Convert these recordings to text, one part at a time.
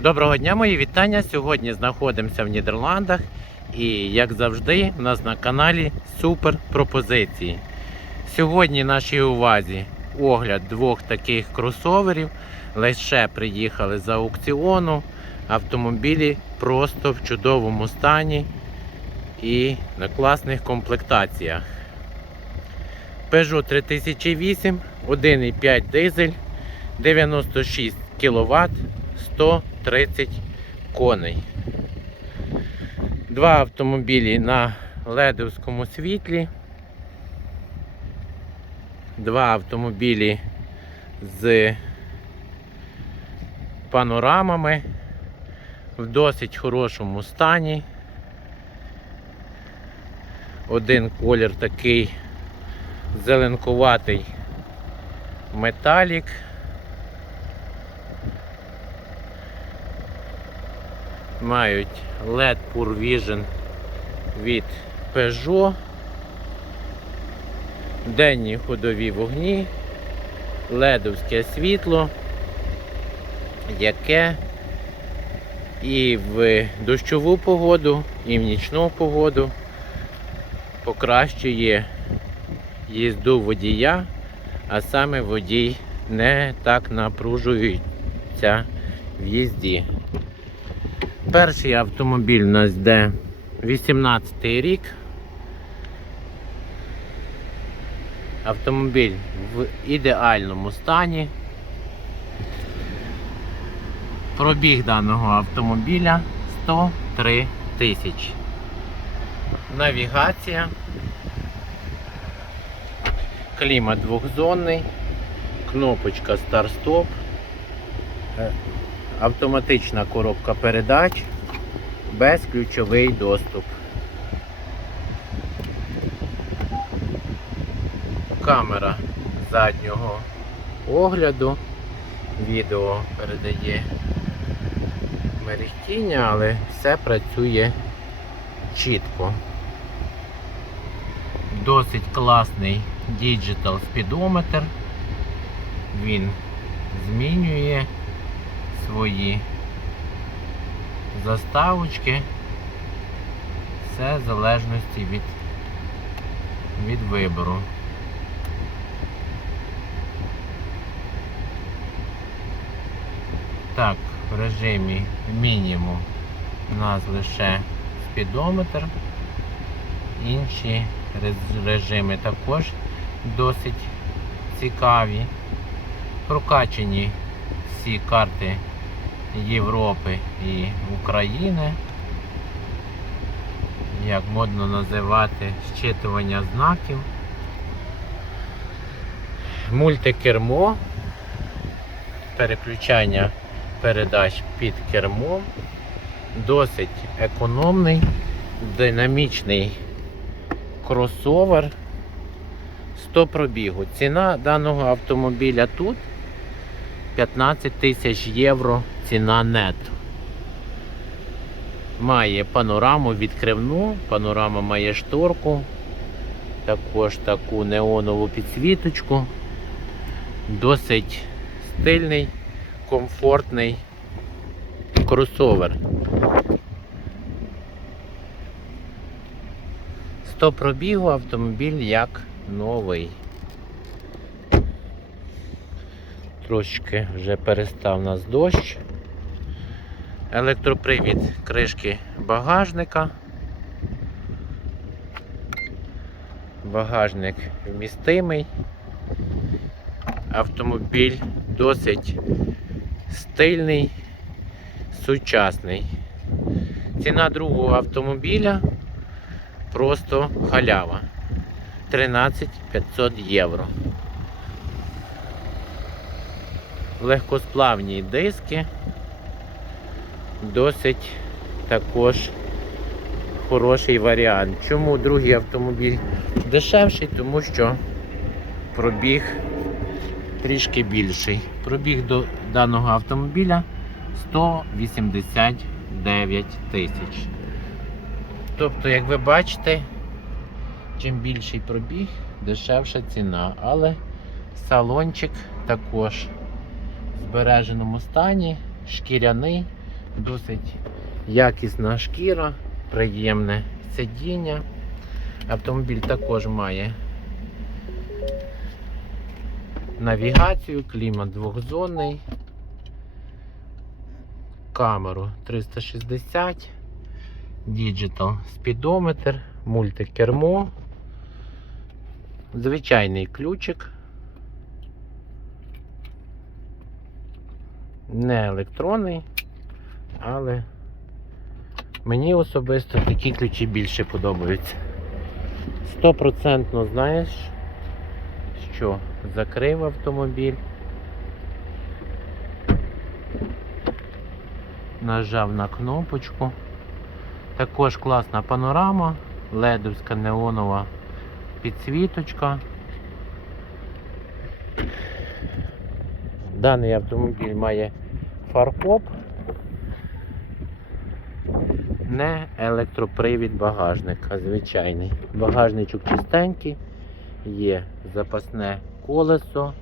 Доброго дня, мої вітання. Сьогодні знаходимося в Нідерландах і, як завжди, у нас на каналі супер пропозиції. Сьогодні нашій увазі огляд двох таких кросоверів. Лише приїхали з аукціону. Автомобілі просто в чудовому стані і на класних комплектаціях. Peugeot 3008, 1,5 дизель, 96 кВт, 130 коней. Два автомобілі на ледовському світлі. Два автомобілі з панорамами в досить хорошому стані. Один колір такий зеленкуватий металік. Мають LED Pure Vision від Peugeot. Денні ходові вогні, ледовське світло, яке і в дощову погоду, і в нічну погоду покращує їзду водія, а саме водій не так напружується в їзді. Перший автомобіль у нас йде 18 й рік. Автомобіль в ідеальному стані. Пробіг даного автомобіля 103 тисячі. Навігація. Клімат двохзонний, кнопочка старт-стоп, автоматична коробка передач, безключовий доступ. Камера заднього огляду, відео передає мерехтіння, але все працює чітко. Досить класний діджитал спідометр. Він змінює свої заставочки. Все в залежності від, від вибору. Так, в режимі мінімум у нас лише спідометр. Інші режими також досить цікаві. Прокачені всі карти Європи і України. Як модно називати щитування знаків. Мультикермо, переключання передач під кермом, досить економний, динамічний кросовер 100 пробігу. Ціна даного автомобіля тут 15 тисяч євро ціна нет. Має панораму відкривну, панорама має шторку, також таку неонову підсвіточку. Досить стильний, комфортний кросовер. 100 пробігу автомобіль як новий. Трошки вже перестав нас дощ. Електропривід кришки багажника. Багажник вмістимий. Автомобіль досить стильний, сучасний. Ціна другого автомобіля просто халява. 13 500 євро. Легкосплавні диски. Досить також хороший варіант. Чому другий автомобіль дешевший? Тому що пробіг трішки більший. Пробіг до даного автомобіля 189 тисяч. Тобто, як ви бачите, чим більший пробіг, дешевша ціна. Але салончик також в збереженому стані, шкіряний, Досить якісна шкіра, приємне сидіння. Автомобіль також має навігацію, клімат двохзонний, камеру 360, діджитал спідометр, мультикермо, звичайний ключик. Не електронний, але мені особисто такі ключі більше подобаються. Стопроцентно знаєш, що закрив автомобіль. Нажав на кнопочку. Також класна панорама, ледовська неонова підсвіточка. Даний автомобіль має фаркоп, не електропривід багажник, а звичайний. Багажничок чистенький, є запасне колесо,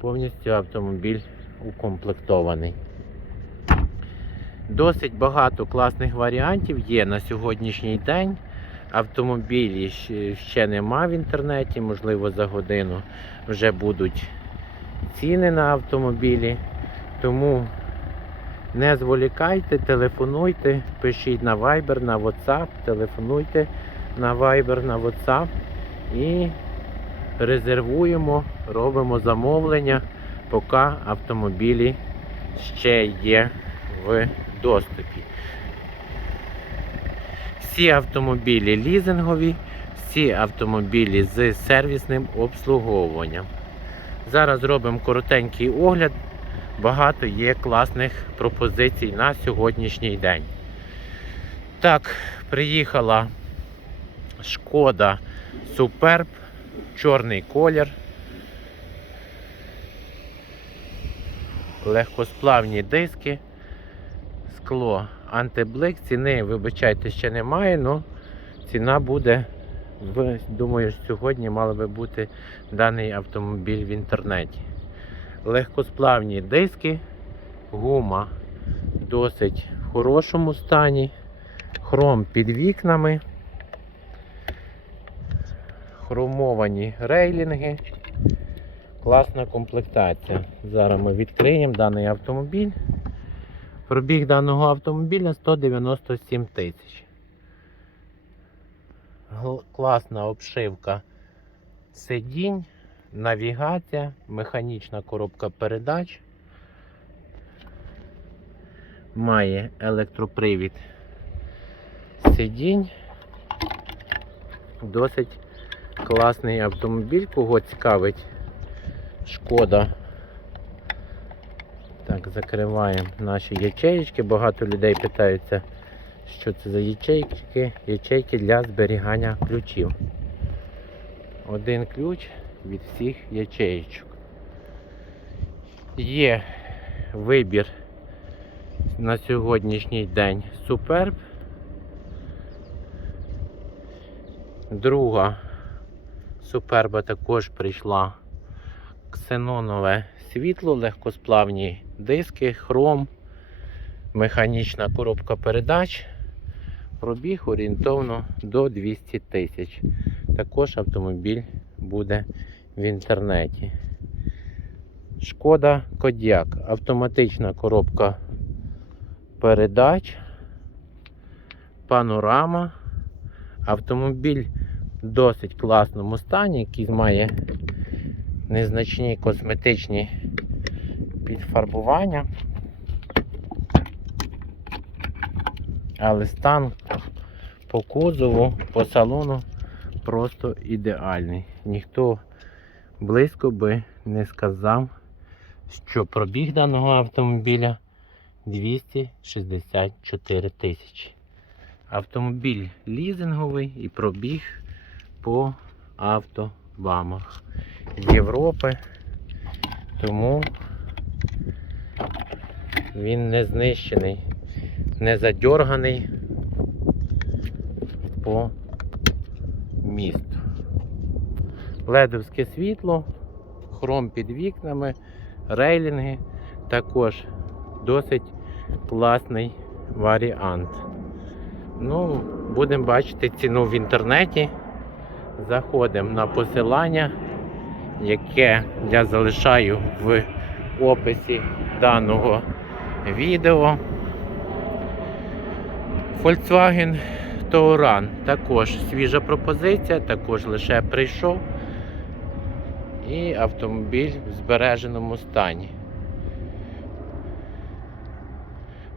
повністю автомобіль укомплектований. Досить багато класних варіантів є на сьогоднішній день. Автомобілі ще нема в інтернеті, можливо, за годину вже будуть ціни на автомобілі. Тому не зволікайте, телефонуйте, пишіть на Viber, на WhatsApp, телефонуйте на Viber, на WhatsApp і резервуємо, робимо замовлення, поки автомобілі ще є в доступі. Всі автомобілі лізингові, всі автомобілі з сервісним обслуговуванням. Зараз робимо коротенький огляд. Багато є класних пропозицій на сьогоднішній день. Так, приїхала шкода Superb, чорний колір. Легкосплавні диски, скло антиблик. Ціни, вибачайте, ще немає, але ціна буде, думаю, сьогодні мала би бути даний автомобіль в інтернеті. Легкосплавні диски, гума досить в хорошому стані, хром під вікнами, хромовані рейлінги, класна комплектація. Зараз ми відкриємо даний автомобіль. Пробіг даного автомобіля 197 тисяч. Класна обшивка сидінь, навігація, механічна коробка передач. Має електропривід сидінь. Досить класний автомобіль, кого цікавить шкода. Так, закриваємо наші ячеїчки. Багато людей питаються, що це за ячейки. Ячейки для зберігання ключів. Один ключ від всіх ячеїчок. Є вибір на сьогоднішній день Superb. Друга суперба також прийшла ксенонове світло, легкосплавні диски, хром, механічна коробка передач. Пробіг орієнтовно до 200 тисяч. Також автомобіль буде в інтернеті. Шкода Кодяк. Автоматична коробка передач, панорама. Автомобіль в досить класному стані, який має незначні косметичні підфарбування. Але стан по кузову, по салону просто ідеальний. Ніхто близько би не сказав, що пробіг даного автомобіля 264 тисячі. Автомобіль лізинговий і пробіг по автобамах Європи. Тому він не знищений, не задьорганий по місту. Ледовське світло, хром під вікнами, рейлінги також досить класний варіант. Ну, будемо бачити ціну в інтернеті. Заходимо на посилання, яке я залишаю в описі даного відео. Volkswagen Touran також свіжа пропозиція, також лише прийшов. І автомобіль в збереженому стані.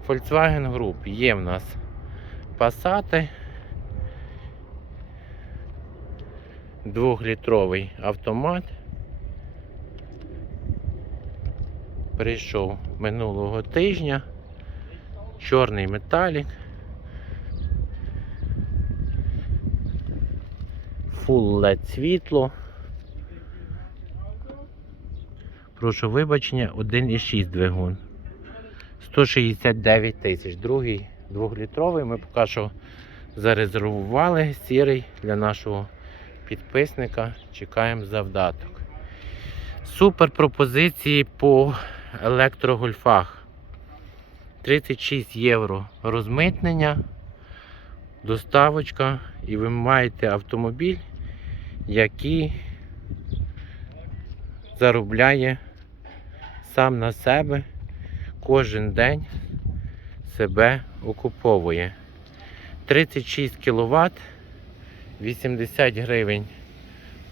Volkswagen Group є в нас Passat. Двохлітровий автомат. Прийшов минулого тижня. Чорний металік. LED світло. Прошу вибачення, 1,6 двигун. 169 тисяч. Другий двохлітровий ми поки що зарезервували сірий для нашого підписника. Чекаємо завдаток. Супер пропозиції по електрогольфах. 36 євро розмитнення, доставочка, і ви маєте автомобіль, який заробляє сам на себе кожен день себе окуповує. 36 кВт, 80 гривень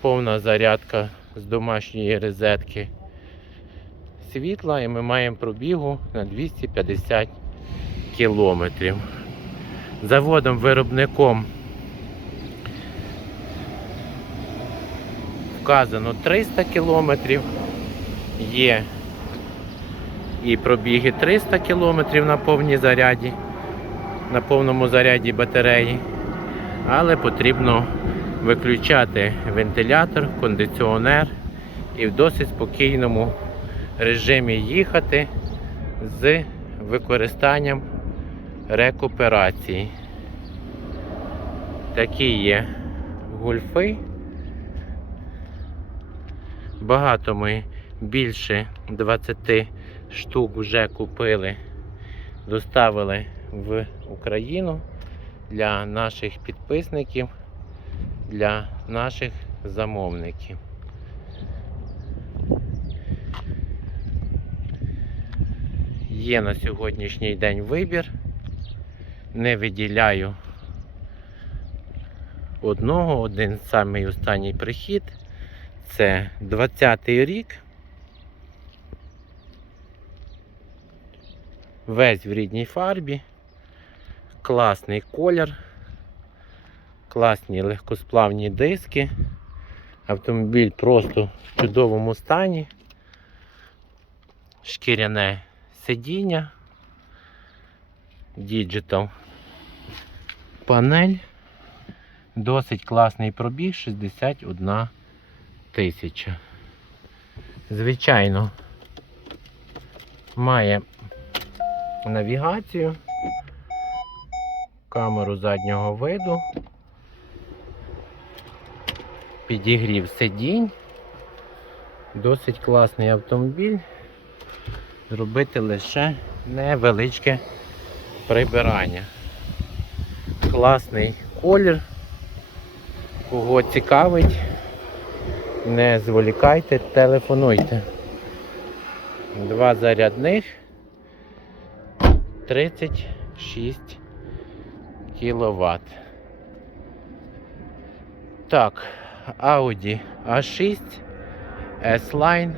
повна зарядка з домашньої розетки світла і ми маємо пробігу на 250 кілометрів. Заводом виробником вказано 300 кілометрів. Є і пробіги 300 кілометрів на повній заряді, на повному заряді батареї. Але потрібно виключати вентилятор, кондиціонер і в досить спокійному режимі їхати з використанням рекуперації. Такі є гульфи. Багато ми більше 20 штук вже купили, доставили в Україну для наших підписників, для наших замовників. Є на сьогоднішній день вибір. Не виділяю одного, один самий останній прихід. Це 20-й рік. Весь в рідній фарбі. Класний колір. Класні легкосплавні диски. Автомобіль просто в чудовому стані. Шкіряне сидіння. Діджитал панель. Досить класний пробіг 61 тисяча. Звичайно, має навігацію, камеру заднього виду, підігрів сидінь. Досить класний автомобіль. Зробити лише невеличке прибирання. Класний колір. Кого цікавить, не зволікайте, телефонуйте. Два зарядних 36 кВт. Так, Audi A6 S-Line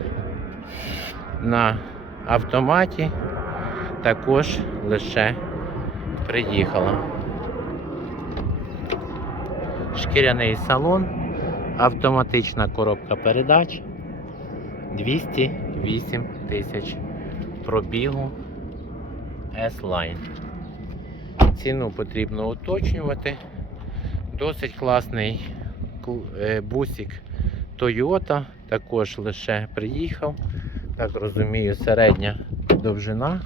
на автоматі також лише приїхала. Шкіряний салон, автоматична коробка передач 208 тисяч пробігу S-Line. Ціну потрібно уточнювати. Досить класний е, бусик Toyota, також лише приїхав. Так розумію, середня довжина.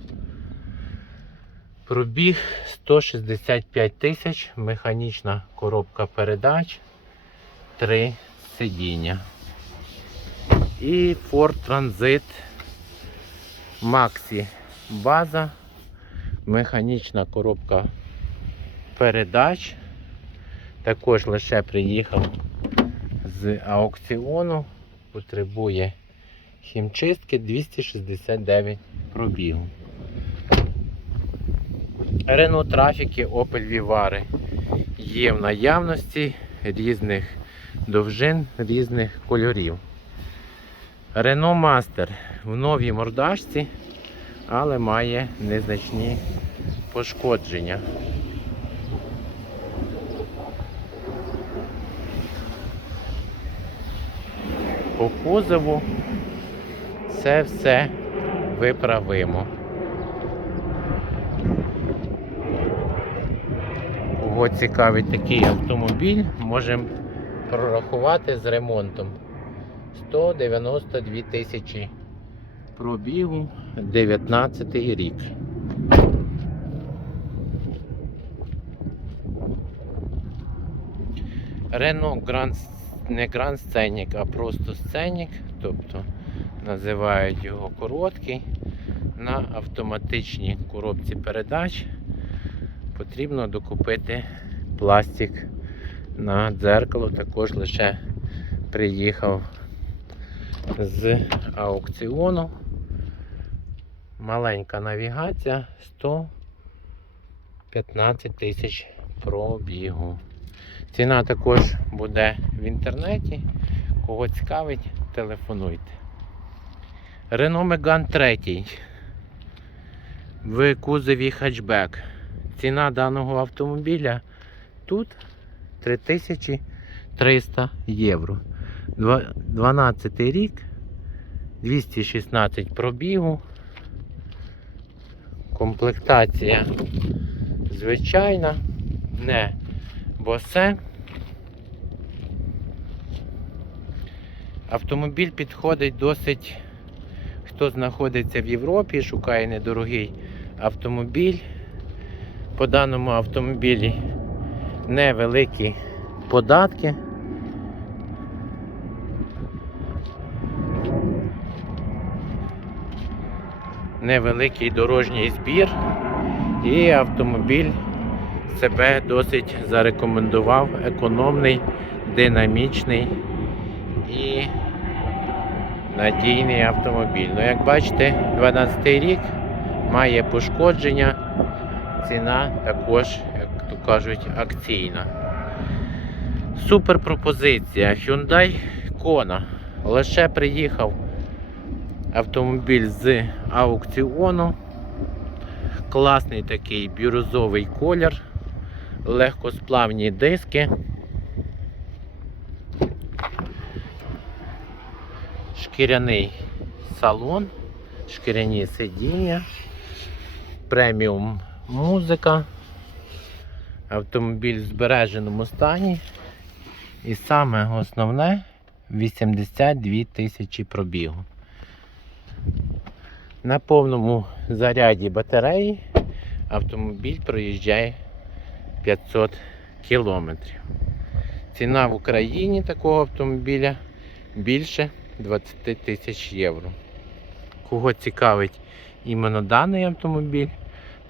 Пробіг 165 тисяч, механічна коробка передач, три сидіння. І Ford Transit Maxi база Механічна коробка передач. Також лише приїхав з аукціону. Потребує хімчистки 269 пробігу. Renault трафіки Opel Vivare є в наявності різних довжин, різних кольорів. Renault Master в новій мордашці, але має незначні пошкодження. По кузову це все виправимо. Кого цікавить такий автомобіль, можемо прорахувати з ремонтом. 192 тисячі пробігу, 19 рік. Renault Grand, не Grand Scenic, а просто Scenic, тобто називають його короткий. На автоматичній коробці передач потрібно докупити пластик на дзеркало. Також лише приїхав з аукціону. Маленька навігація 115 тисяч пробігу. Ціна також буде в інтернеті. Кого цікавить, телефонуйте. Renault Megane 3 в кузові хетчбек. Ціна даного автомобіля тут 3300 євро. 12 рік, 216 пробігу. Комплектація звичайна, не босе. Автомобіль підходить досить, хто знаходиться в Європі, шукає недорогий автомобіль. По даному автомобілі невеликі податки. Невеликий дорожній збір і автомобіль себе досить зарекомендував, економний, динамічний і надійний автомобіль. Ну, як бачите, 12 рік має пошкодження, ціна також, як то кажуть, акційна. Супер пропозиція. Hyundai Kona. Лише приїхав автомобіль з аукціону. Класний такий бірюзовий колір, легкосплавні диски. Шкіряний салон, шкіряні сидіння, преміум музика, автомобіль в збереженому стані. І саме основне 82 тисячі пробігу. На повному заряді батареї автомобіль проїжджає 500 кілометрів. Ціна в Україні такого автомобіля більше 20 тисяч євро. Кого цікавить іменно даний автомобіль,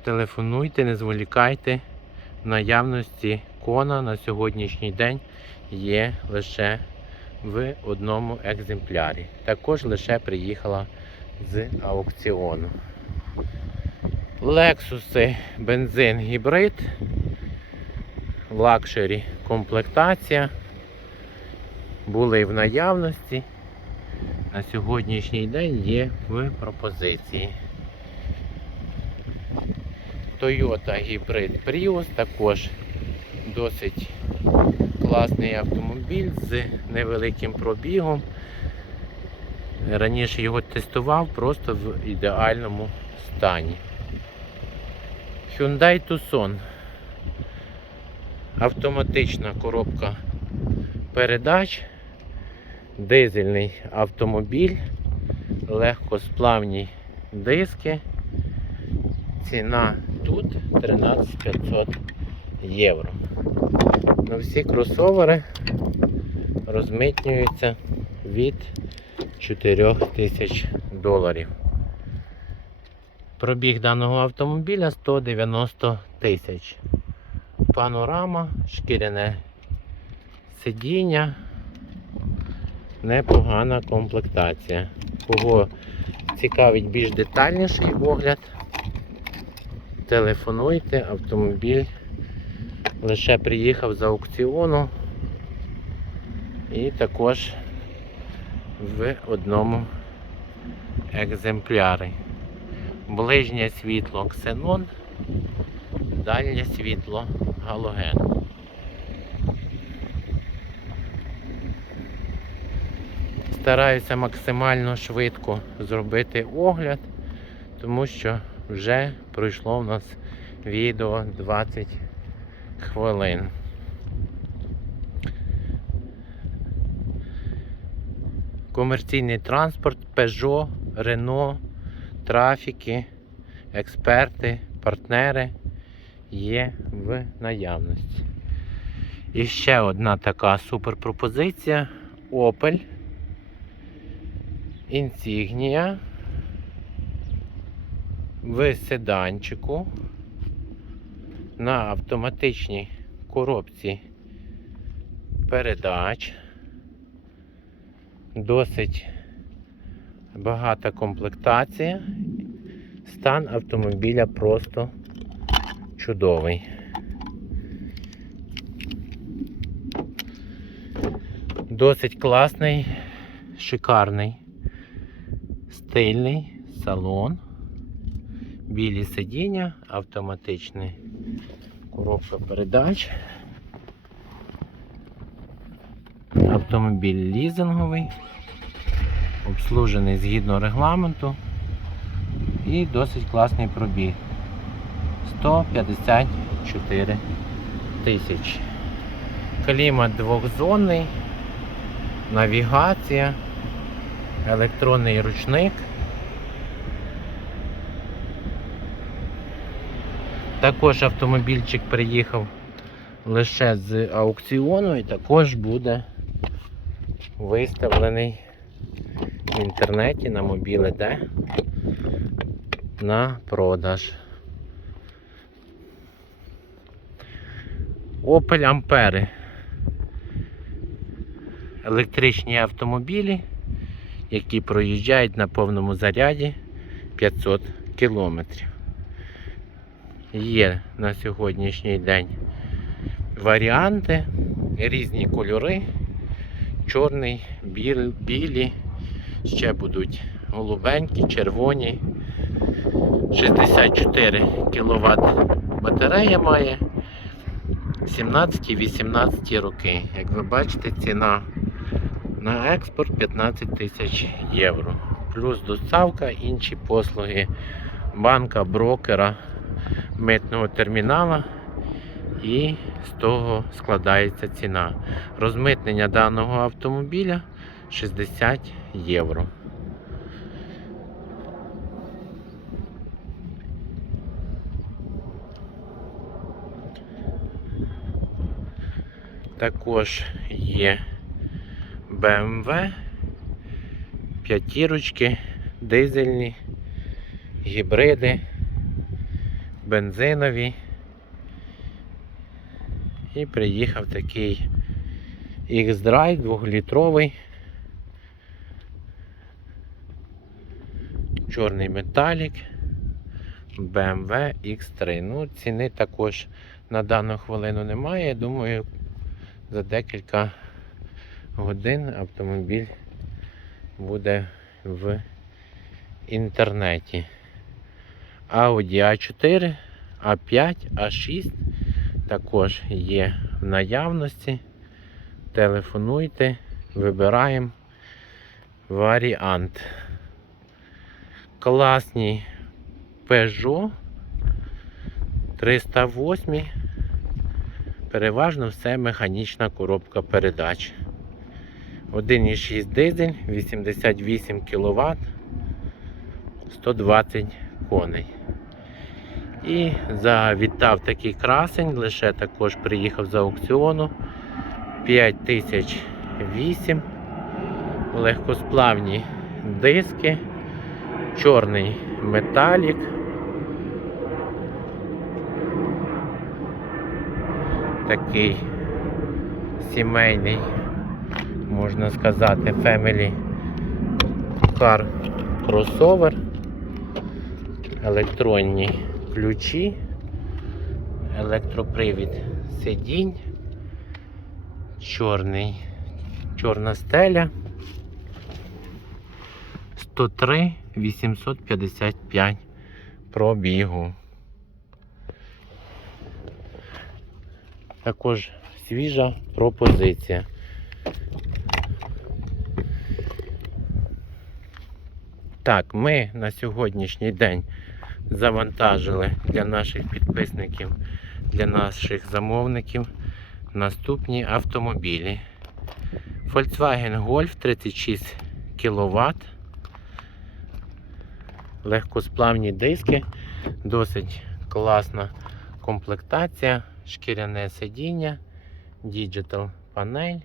телефонуйте, не зволікайте. В наявності кона на сьогоднішній день є лише в одному екземплярі. Також лише приїхала з аукціону. Лексуси бензин гібрид, лакшері комплектація. Були в наявності. На сьогоднішній день є в пропозиції. Toyota гібрид Prius також досить класний автомобіль з невеликим пробігом. Раніше його тестував просто в ідеальному стані. Hyundai Tucson. Автоматична коробка передач, дизельний автомобіль, легкосплавні диски. Ціна тут 13500 євро. Ну, всі кросовери розмитнюються від 4 тисяч доларів. Пробіг даного автомобіля 190 тисяч. Панорама, шкіряне сидіння, непогана комплектація. Кого цікавить більш детальніший огляд, телефонуйте, автомобіль лише приїхав з аукціону і також в одному екземплярі. Ближнє світло ксенон, дальнє світло галоген. Стараюся максимально швидко зробити огляд, тому що вже пройшло в нас відео 20 хвилин. Комерційний транспорт, Peugeot, Renault, трафіки, експерти, партнери є в наявності. І ще одна така суперпропозиція Opel Insignia в седанчику на автоматичній коробці передач. Досить багата комплектація. Стан автомобіля просто чудовий. Досить класний, шикарний, стильний салон, білі сидіння, автоматичний коробка передач. Автомобіль лізинговий, обслужений згідно регламенту і досить класний пробіг. 154 тисячі. Клімат двохзонний, навігація, електронний ручник. Також автомобільчик приїхав лише з аукціону і також буде виставлений в інтернеті на мобіле де на продаж. Opel Ампери. Електричні автомобілі, які проїжджають на повному заряді 500 кілометрів. Є на сьогоднішній день варіанти, різні кольори, чорний, біл, білі, ще будуть голубенькі, червоні. 64 кВт батарея має 17-18 роки. Як ви бачите, ціна на експорт 15 тисяч євро. Плюс доставка, інші послуги банка, брокера, митного термінала. І з того складається ціна. Розмитнення даного автомобіля 60 євро. Також є BMW, п'ятірочки, дизельні, гібриди, бензинові. І приїхав такий X-Drive 2-літровий. Чорний металік BMW X3. Ну, ціни також на дану хвилину немає. Я думаю, за декілька годин автомобіль буде в інтернеті. Audi A4, A5, A6 також є в наявності. Телефонуйте, вибираємо варіант. Класні Peugeot 308. Переважно все механічна коробка передач. 1,6 дизель, 88 кВт, 120 коней. І завітав такий красень, лише також приїхав з аукціону 5008. Легкосплавні диски, чорний металік. Такий сімейний, можна сказати, Family Car кросовер електронний ключі, електропривід сидінь, чорний, чорна стеля. 103 855 пробігу. Також свіжа пропозиція. Так, ми на сьогоднішній день завантажили для наших підписників, для наших замовників наступні автомобілі. Volkswagen Golf 36 кВт. Легкосплавні диски, досить класна комплектація, шкіряне сидіння, діджитал панель,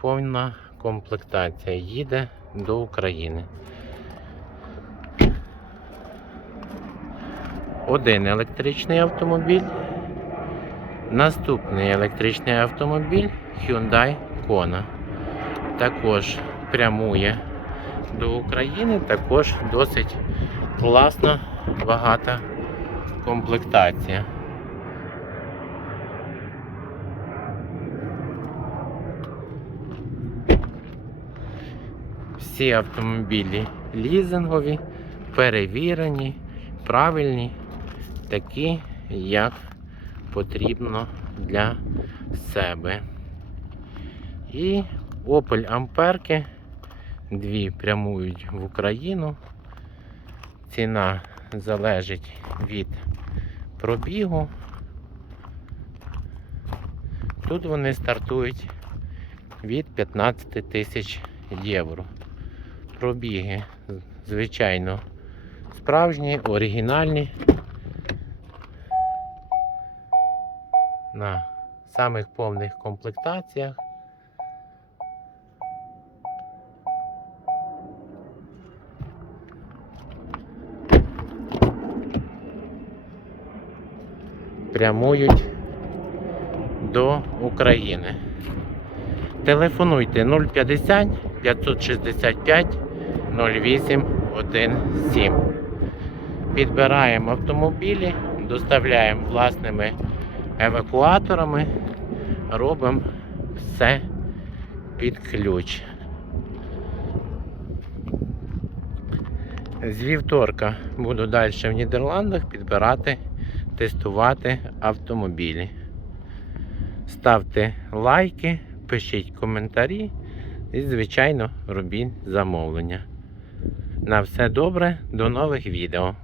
повна комплектація їде до України. Один електричний автомобіль. Наступний електричний автомобіль Hyundai Kona. Також прямує до України, також досить класна, багата комплектація. Всі автомобілі лізингові, перевірені, правильні, такі, як потрібно для себе. І Opel Амперки. Дві прямують в Україну. Ціна залежить від пробігу. Тут вони стартують від 15 тисяч євро. Пробіги, звичайно, справжні, оригінальні. На самих повних комплектаціях. прямують до України. Телефонуйте 050 565 08 17. Підбираємо автомобілі, доставляємо власними евакуаторами, робимо все під ключ. З вівторка буду далі в Нідерландах підбирати тестувати автомобілі. Ставте лайки, пишіть коментарі і, звичайно, робіть замовлення. На все добре, до нових відео.